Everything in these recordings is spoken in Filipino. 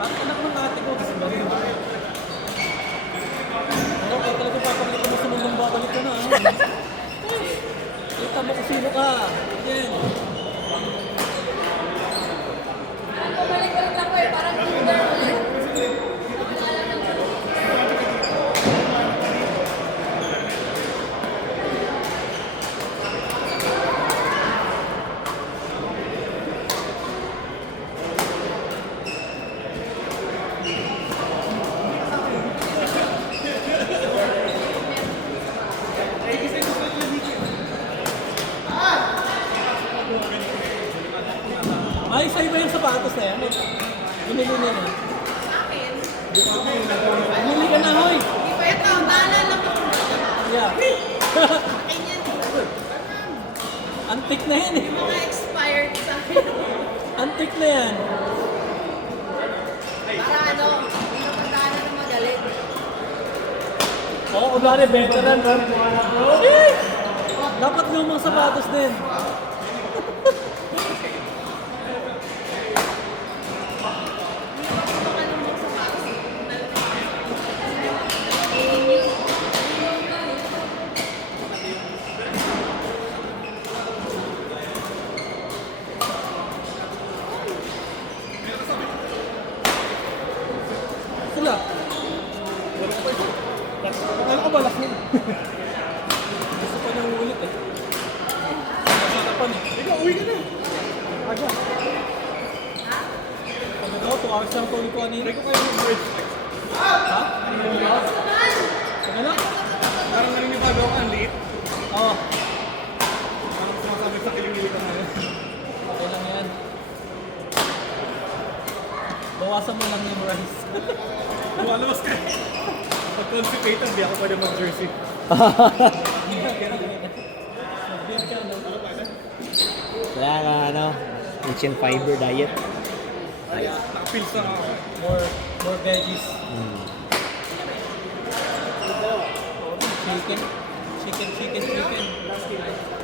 At anak ng ate ko kasi ba rin? Ano ka talaga papakita mo sa mundong babalik ka na, ano? Kita mo kung sino ka. Yan. Balik-balik ako eh, parang Tinder ulit. Ay, sa'yo ba yung sapatos na yan? Binili niya na. Akin? Bumili ka na, hoy! Di ba ito? Naalala ko. Yeah. Akin yan. Antik na yan eh. Yung mga expired sa akin. Antik na yan. Para ano, hindi na pagdaanan ng magaling. Oo, kunwari, veteran. Shit! Dapat lumang sapatos din. Baka lumang sapatos. Sila. Akala ko ba last name? Gusto pa niyang ulit eh. Masatapan eh. Ikaw, uwi ka na. Aga. Ano daw, 2 hours lang ito ulit ko kanina. Break ko kayo ng words. Ha? Ano na? Parang naninibago ako, ang liit. Oo. Parang sumasabit sa kiling-kiling ko ngayon. Okay lang yan. Bawasan mo lang yung rice. Lumalabas ka. Pag constipated, di ako pwede mag-jersey. Mag-beer ka, no? Wala ka, ano, ancient fiber diet. Nakapils na ako. More veggies. Mm. Chicken.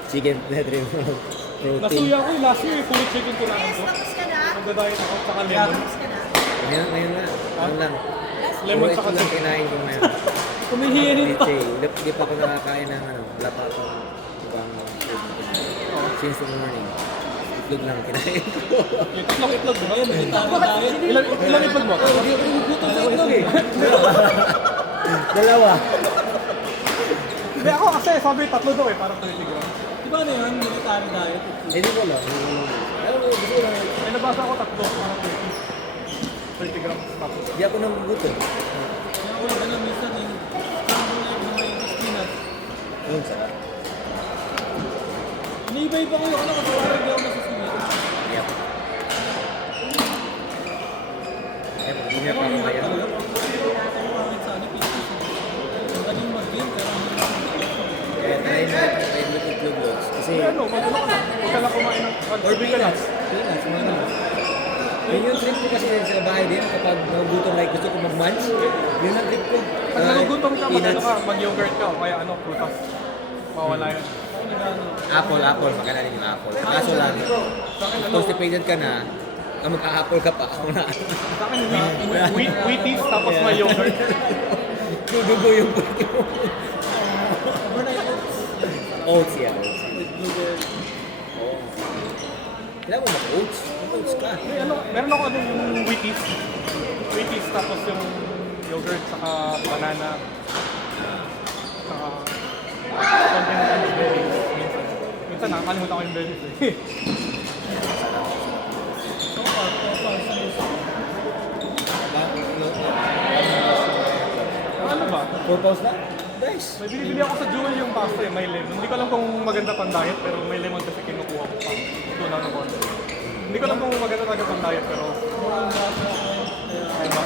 Chicken protein. Nasuya ko last year, full chicken ko lang Yes, ako. tapos ka na. Magda-diet ako, saka lemon. Tapos ka na. Ngayon na. Ano lang. Lemon Ito saka lang chicken. kinain ko ngayon. Kumihirin pa. Leche. Hindi pa ako nakakain ng ano. Wala pa ako ibang food. Since the morning. Itlog lang kinain ko. Itlog, di ba yan? Vegetarian diet. Ilan itlog mo? Hindi ako nagugutom sa itlog eh. Dalawa. Hindi ako kasi sabi 3 daw eh, parang 30 grams. Di ba ano yun? Vegetarian diet. Hindi ko lang. Ano mo, gusto ko lang. May nabasa ako 3, parang 30 grams. Tapos, Hindi ako nagugutom. Kaya ako yung alam minsan eh. Scramble egg na may spinach. Ayun, sarap. Iniiba-iba ko yung ano kasi parang hindi ako nasusunod. Yep. Yep, hindi Pero pa ang ako hirap kaya. talaga. Ang pangit sa ano, pieces. Ang galing mag-game pero ang hirap. Kaya try mo itlog loads. Kasi, ano, mag-ano ka na. Huwag ka na kumain ng or peanuts. Peanuts, mga ganun. Yun yung trip ko kasi sa bahay din kapag nagugutom like gusto ko mag-munch. Yun ang trip ko. Pag nagugutom ka, mag-ano Peanuts. ka, mag-yogurt ka, o kaya ano, prutas. Mawala yun. Apple. Maganda din yung apple. Kaso lang, constipated ka na, mag-a-apple ka pa. Ako na. Sa akin, wheaties, tapos may yogurt. Dudugo yung puti mo. Overnight oats. Oats, yeah. Oats. With blueberry. Oo. Kailangan mo mag-oats. Mag-oats ka. May ano, meron ako ano yung wheaties. Wheaties, tapos yung yogurt, saka banana. Saka konting berries. Minsan nakakalimutan ko yung berries eh. So far, Ano ba? Four pounds na? Nice. May binibili ako sa Jewel yung pasta eh, may lemon. Hindi ko alam kung maganda pang diet, pero may lemon kasi kinukuha ko pang tunaw ng konti. Hindi ko alam kung maganda talaga pang diet, pero diba?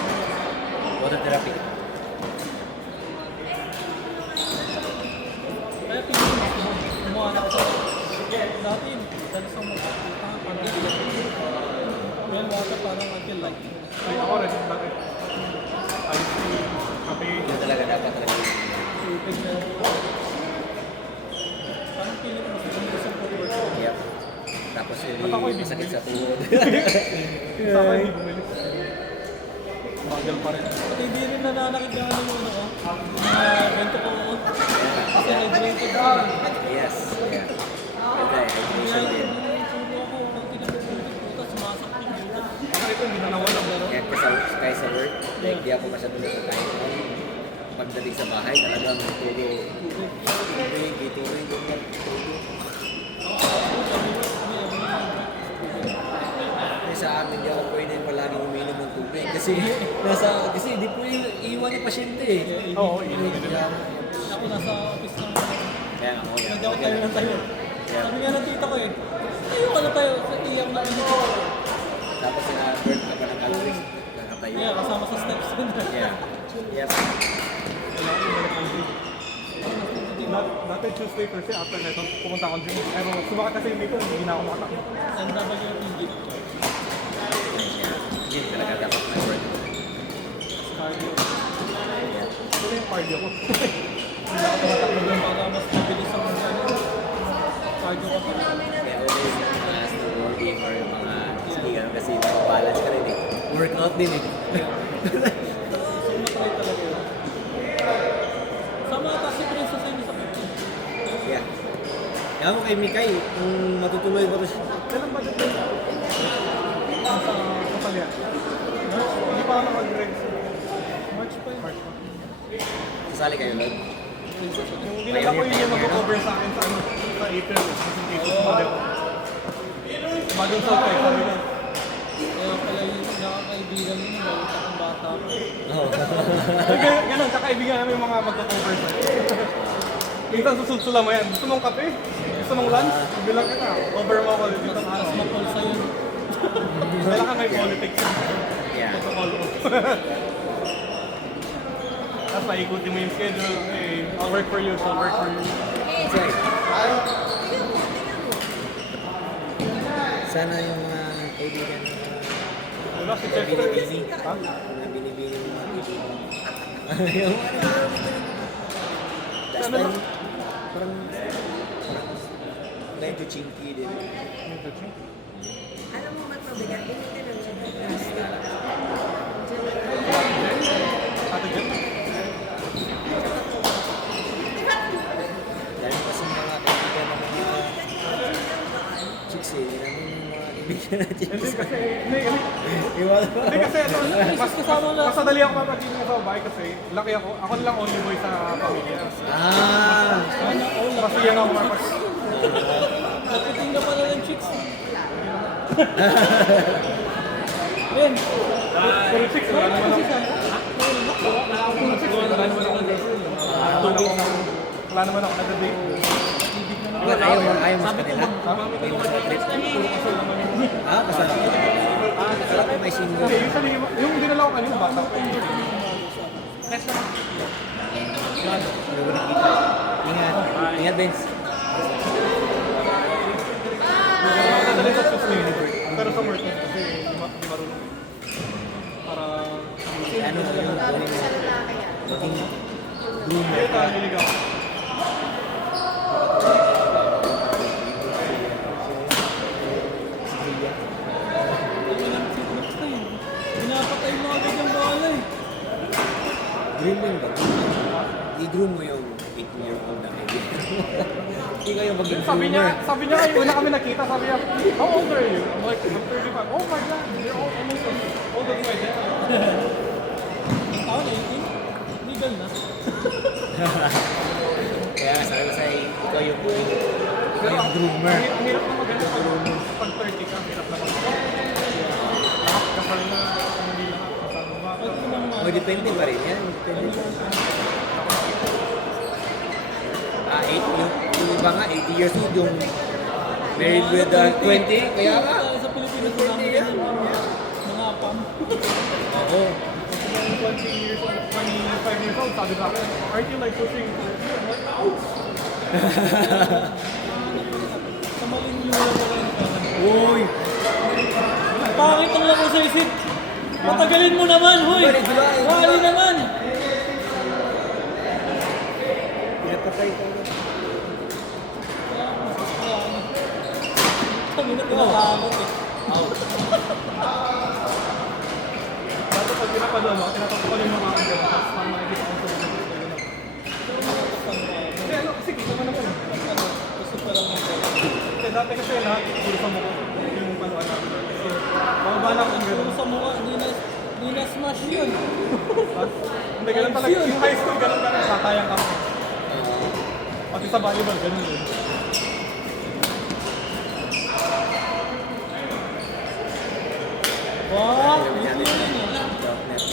Water therapy. Kaya tingin ko, kumuha na ako sa dati, dahil sa mga parang well, water parang until like Ay, ako rin, bakit? Ice tea, kape. Yun talaga dapat talaga. tubig na parang feeling ko mas maganda sa footwork. Yep. Tapos Ba't ako yung hindi masakit bumili? sa tuhod. Sa akin, hindi bumili. bagal pa rin. At hindi rin nananakit ng ano yung ano ko. Ganito ko ako. Kasi hydrated ko. Yes. Yeah. Ganda eh. Hydration din. Puro ako. Pag pinag-hydrated ko, tapos sumasakit yung dito. Baka ito hindi na nawala. Kaya kaya sa work, like di ako masyado nakakain noon. Pagdating sa bahay, talagang puro tubig, Gatorade, ganyan, puro. Kaya sa amin, di ako pwede palaging uminom ng tubig. Kasi di po iiwan yung pasyente eh. Oo, yun. Ako nasa office ng Kaya nga, okay. Hindi ako tayo ng tayo. Sabi nga ng tita ko eh. Tayo ka na tayo. Iyak na ano. Tapos burn ka pa ng calories, kakatayo. Yeah, kasama sa steps. Yeah. Yep. Dati Tuesday, Thursday, after neto, pumunta ako gym. Pero sumakit kasi hindi ko, hindi na ako makatakbo. NWPG. Gym talaga dapat na work. Cardio. Yeah. Ito yung cardio ko. Hindi ako tumatakbo doon para mas mabilis ang ano. Cardio ko pa. Kaya always last working or yung mga sige ganun kasi balance ka rin eh. Workout din eh. So, matry talaga yun. Sama kasi preso sa inyo sa picture. Yeah. Kaya mo kay Mikay, kung matutuloy ba ito siya? Kailan ba dito? Sa Kapalya. Hindi pa ako nakag-register. March pa yun. March pa. Sasali kayo, Lord? Yung ginala ko yun yung mag-cover sa akin sa, sa April. Presentation sa model. Bagong South eh, sabi ko. Kaya pala yung nakakaibigan mo nung maliit akong bata. Oo. Ganun, kakaibigan namin yung mga mag-cover sa minsan susulsula mo yan. Gusto mong kape? Gusto mong lunch? Bilang ka na. Cover mo ako dito sa Tapos mapol sa'yo. kailangan may politics. Yeah. Protocol mo. Tapos paikutin mo yung schedule. Hey, I'll work for you, she'll work for you. Sana yung mga kaibigan na Wala si Chester. binibini. Ha? Mga binibini ng mga kaibigan. Yung last Sana time, ba? parang medyo chinky din. Alam mo ba't mabigat? Hindi na siya plastic. Ate Jen? Dahil kasi mga kaibigan ng mga chicks eh, hindi namin yung mga kaibigan na Hindi chicks. kasi, hindi Iwan kasi ito, mas madali ako mapagiging sa babae kasi laki ako. Ako lang only boy sa pamilya. Ah! Sana all Kasi yan ako mapag... napiting ka pala ng chicks. Ben, Pero chicks, wala naman ako. Wala naman ako nag-date. Ayaw mo sa kanila? Ayaw mo sa trip? Ah, kasama ko. Kasama ko may single. Hindi, usually, yung dinala ko kanina, bata ko. Hindi ko nakita. Ingat. Ingat, Vince. Nadali sa Tuesday. Pero sa work kasi hindi marunong. Para... Ano yung gawin mo? Maging groomer Hindi ka. tayo niligaw. pinapatay mo agad yung bala eh. Groom mo yun ba? I-groom mo yung 8-year-old na kaibigan. Hindi kayo maging groomer. Sabi niya, una kami nakita, sabi niya, how old are you? I'm like, I'm 35. Oh my God, you're almost as old as my dad. Ako na 18. Legal na. Kaya nga, sabi ko sa'yo, ikaw yung groomer. Ang hirap na maganda pag 30 ka, hirap na maganda. Lahat kasal na, hindi lahat kasal na bata. Pwede mo nang O, depende pa rin yan. Depende pa rin. Ah, 8, yung iba nga, 80 years old, yung married with 20, kaya nga. Sa Pilipinas na namin yan. Mga apam. Oo. 20 years old, 25 years old, sabi sa akin, aren't you like pushing 30? I'm like, ouch! Sa maling lula ko rin. Uy! Pangit ang laro sa isip. Patagalin mo naman, huy! Wali naman! Pinapatay ko. Kami na pinakamot eh. Dati pag ano, tinatakot ko yung mga akin gano'n. Tapos parang makikita ko sa mga gano'n. Hindi, ano, kasi kita mo naman. Ano, gusto pa lang ng pera. Kasi dati kasi lahat, puro sa mukha. Yung panuan namin. So, babala ko yung Puro gano'n. sa mukha, di na smash yun. Hindi, ganun talaga. Yung high school, ganun talaga. Tatayang ka. Pati sa volleyball, ganun yun. Wow, Ayaw ito natin. yun eh. Drop net.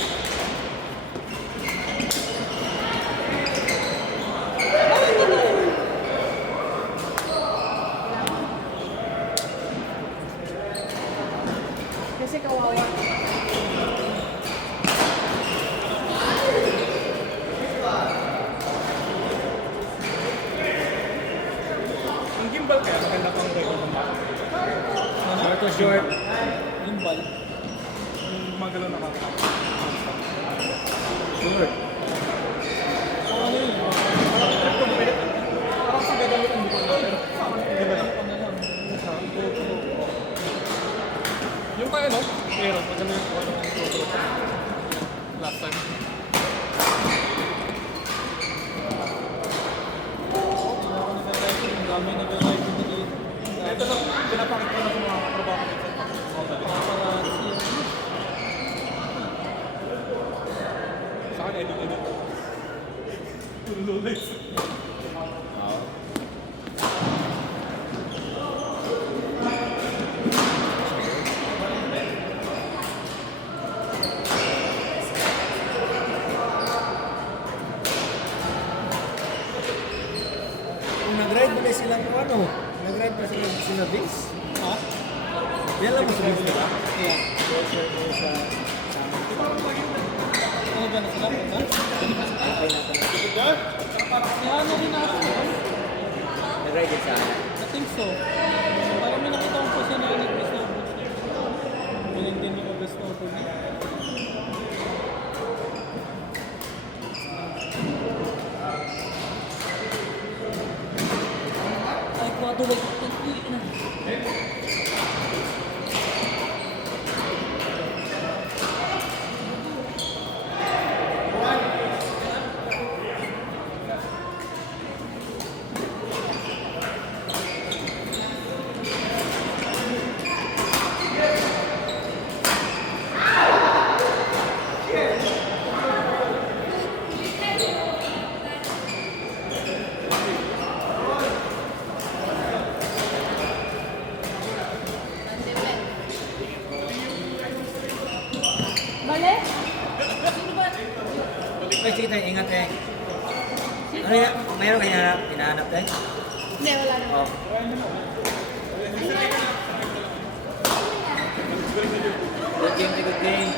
Kasi kawawa. Yung gimbal kaya, maganda pang record ng baka. Short to short. Gimbal. Yung magalaw na kaka. Short. O ano yun? Parang sa gagamitan mo ko na, pero ganda. Ano lang, sa GoPro. Yung kaya no? Pero maganda yung ano ng GoPro. Last time. Ako nag-live, ang dami nag-live dito dito. Ito lang, pinapakit ko na sa mga katrabaho ko dito. Paparazzi. Sa akin, edit. Tulog lights. Oo. Kung nag-ride ba na sila kung ano? Nag-ride ba sila Vince? Ha? Yan lang mo sa Vince nila? Yeah. Ano ba na sila? Ha? Kaya ano rin natin yun? Nag-ride din sa I think so. Parang may nakita ko po siya na nag-best na boots niya. Galing din yung best na boots niya. Ay, patulog. Mali? Ay, sige tayo, ingat eh. Ano yan? Mayroon kayo hinahanap tayo? Hindi, wala na. Oo. Good game, good game.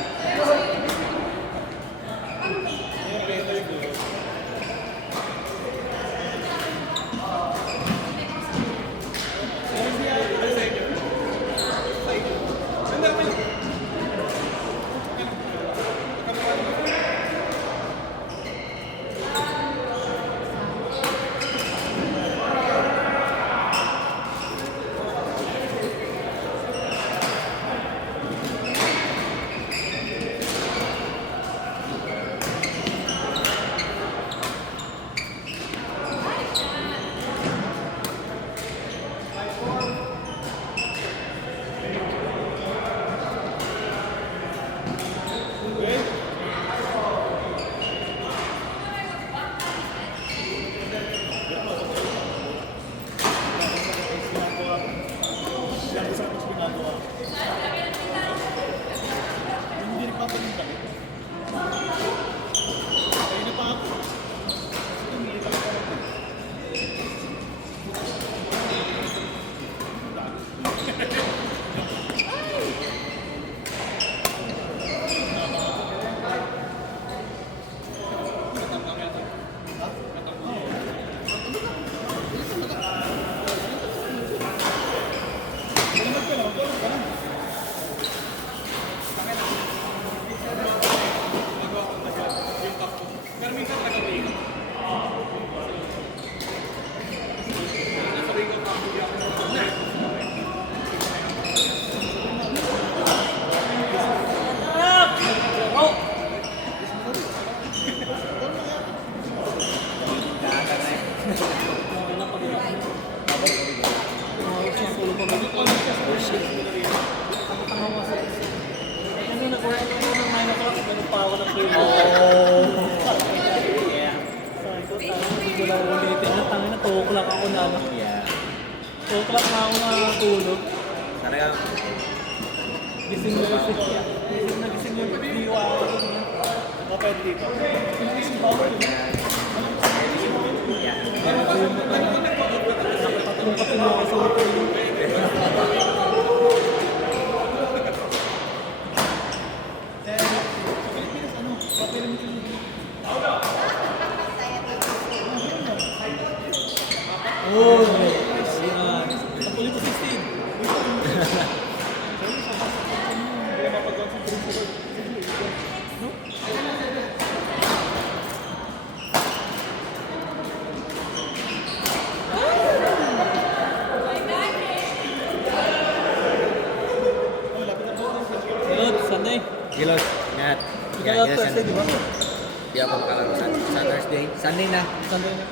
ng 9 o'clock, ganun pa ako ng training. Oh. Yeah. Sabi ko, hindi ko lang ulitin. Tangin na 2 o'clock ako na ano. Yeah. 2 o'clock na ako natulog. Talagang Gising na gising. Gising yung diwa ako. Kapag dito. Gising pa ako. yeah. Nakapatong mo ako sa hotel. Oh, yan. Kapulit ko 16. Sunod, Sunday. Gilos. Ingat. Ikaw lang Thursday, di ba? Di ako makalaro sa Thursday. Sunday na. Sunday na.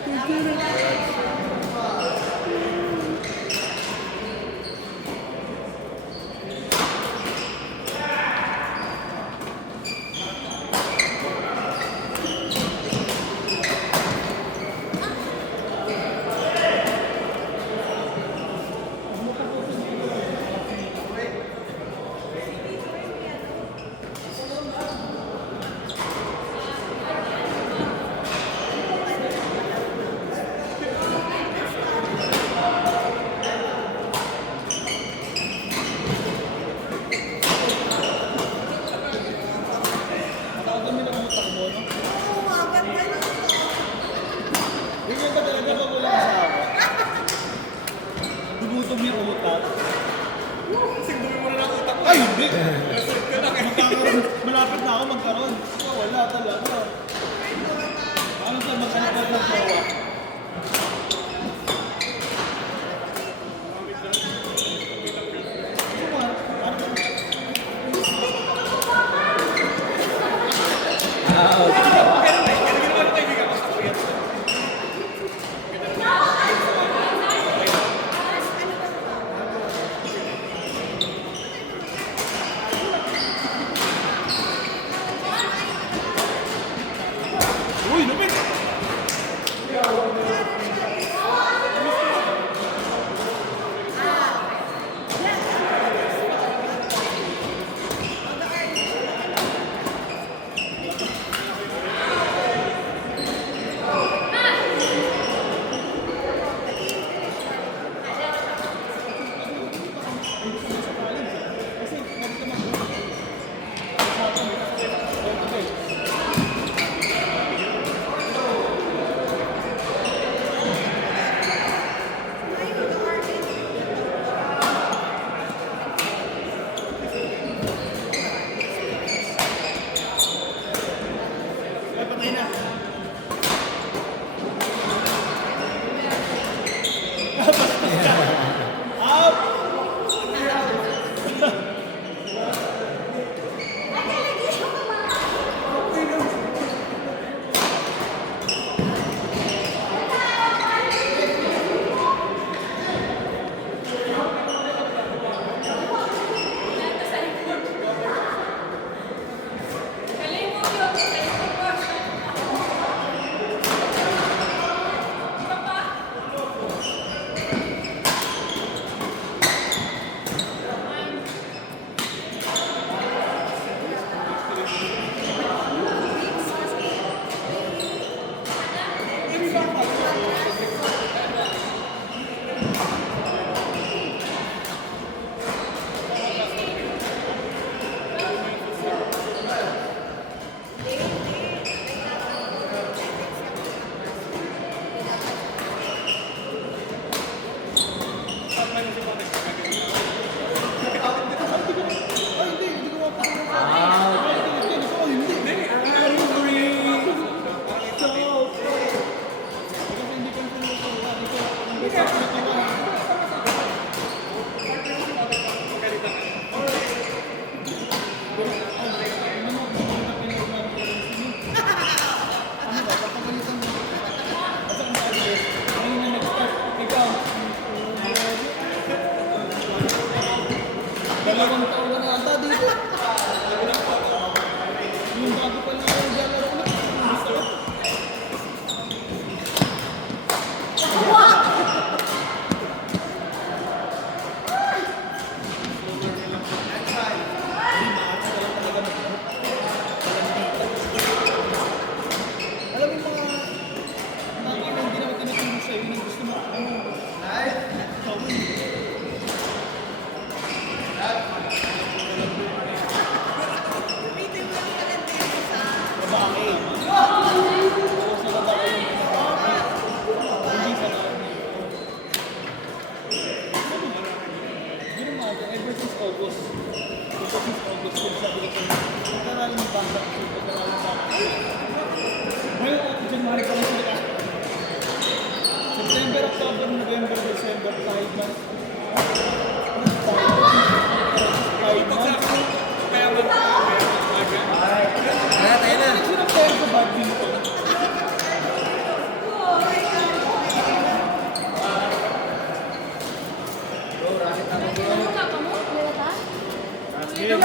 Ganyan ka talaga pag walang asawa. Gugutom yung utak. Siguro mo na ng utak ko. Ay, hindi! Malapit na ako magkaroon. Ikaw, wala talaga. Ano sa magkanapat ng jowa? Uy, lupit! Ngayon, January pa lang sila. September, October, November, December, 5 months. 5 months. Kaya tayo na. Ano sila player sa badminton? Ano ka pa mo? Wala ka? Game.